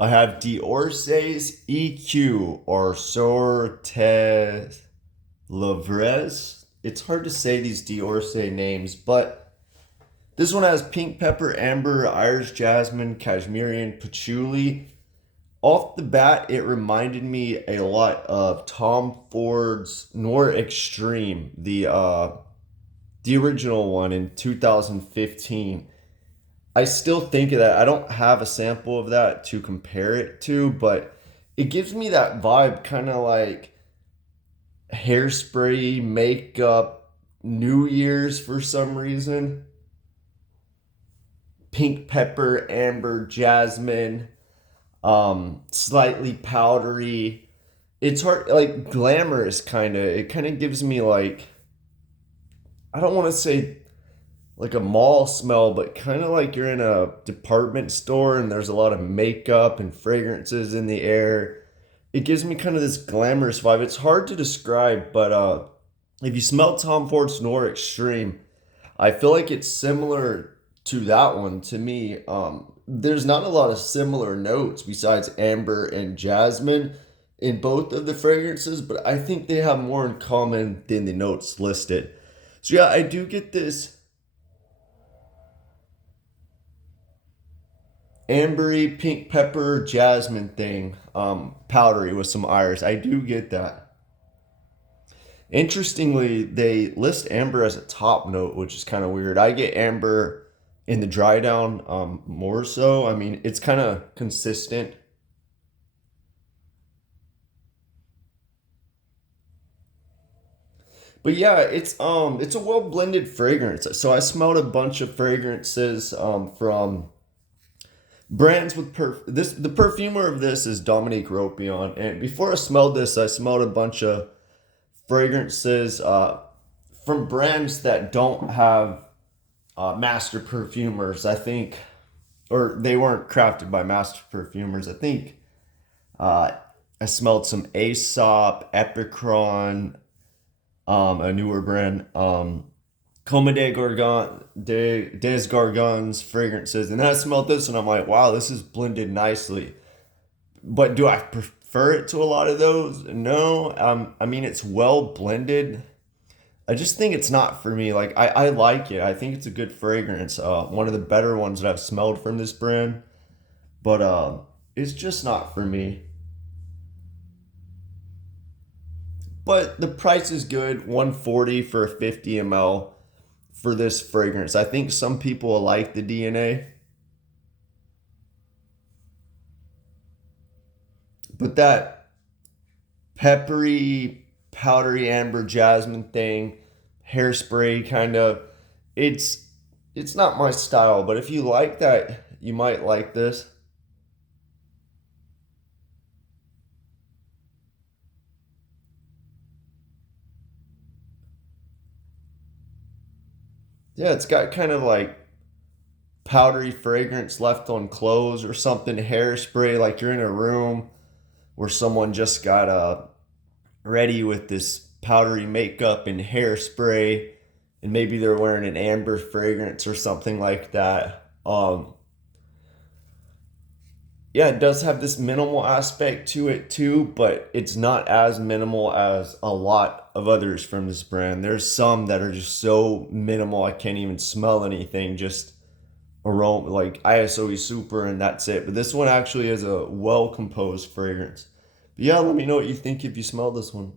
I have ORSAY's EQ or Sortes levres. It's hard to say these d'Orsay names, but this one has pink pepper, amber, Irish jasmine, Kashmirian patchouli. Off the bat, it reminded me a lot of Tom Ford's Noir Extreme, the original one in 2015. I still think of that. I don't have a sample of that to compare it to, but it gives me that vibe, kind of like hairspray, makeup, New Year's for some reason. Pink pepper, amber, jasmine, slightly powdery. It's hard, like glamorous, kind of. It kind of gives me like, I don't want to say like a mall smell, but kind of like you're in a department store and there's a lot of makeup and fragrances in the air. It gives me kind of this glamorous vibe. It's hard to describe, but if you smell Tom Ford's Noir Extreme, I feel like it's similar to that one to me. There's not a lot of similar notes besides amber and jasmine in both of the fragrances, but I think they have more in common than the notes listed. So yeah, I do get this ambery, pink pepper, jasmine thing, powdery with some iris. I do get that. Interestingly, they list amber as a top note, which is kind of weird. I get amber in the dry down more so. I mean, it's kind of consistent. But yeah, it's a well blended fragrance. So I smelled a bunch of fragrances from brands with this. The perfumer of this is Dominique Ropion, and before I smelled this, I smelled a bunch of fragrances from brands that don't have master perfumers. I think, or they weren't crafted by master perfumers. I think uh, I smelled some Aesop, Epicron, a newer brand, Comme des Gargons, des Gargons fragrances, and then I smelled this, and I'm like, wow, this is blended nicely. But do I prefer it to a lot of those? No. I mean, it's well blended. I just think it's not for me. Like I like it. I think it's a good fragrance. One of the better ones that I've smelled from this brand, but it's just not for me. But the price is good, 140 for a 50 ml for this fragrance. I think some people like the DNA, but that peppery, powdery amber jasmine thing, hairspray kind of, it's it's not my style, but if you like that, you might like this. Yeah, it's got kind of like powdery fragrance left on clothes or something, hairspray, like you're in a room where someone just got ready with this powdery makeup and hairspray, and maybe they're wearing an amber fragrance or something like that. Yeah, it does have this minimal aspect to it too, but it's not as minimal as a lot of others from this brand. There's some that are just so minimal I can't even smell anything, just aroma like ISOE super and that's it. But this one actually is a well composed fragrance. But yeah, let me know what you think if you smell this one.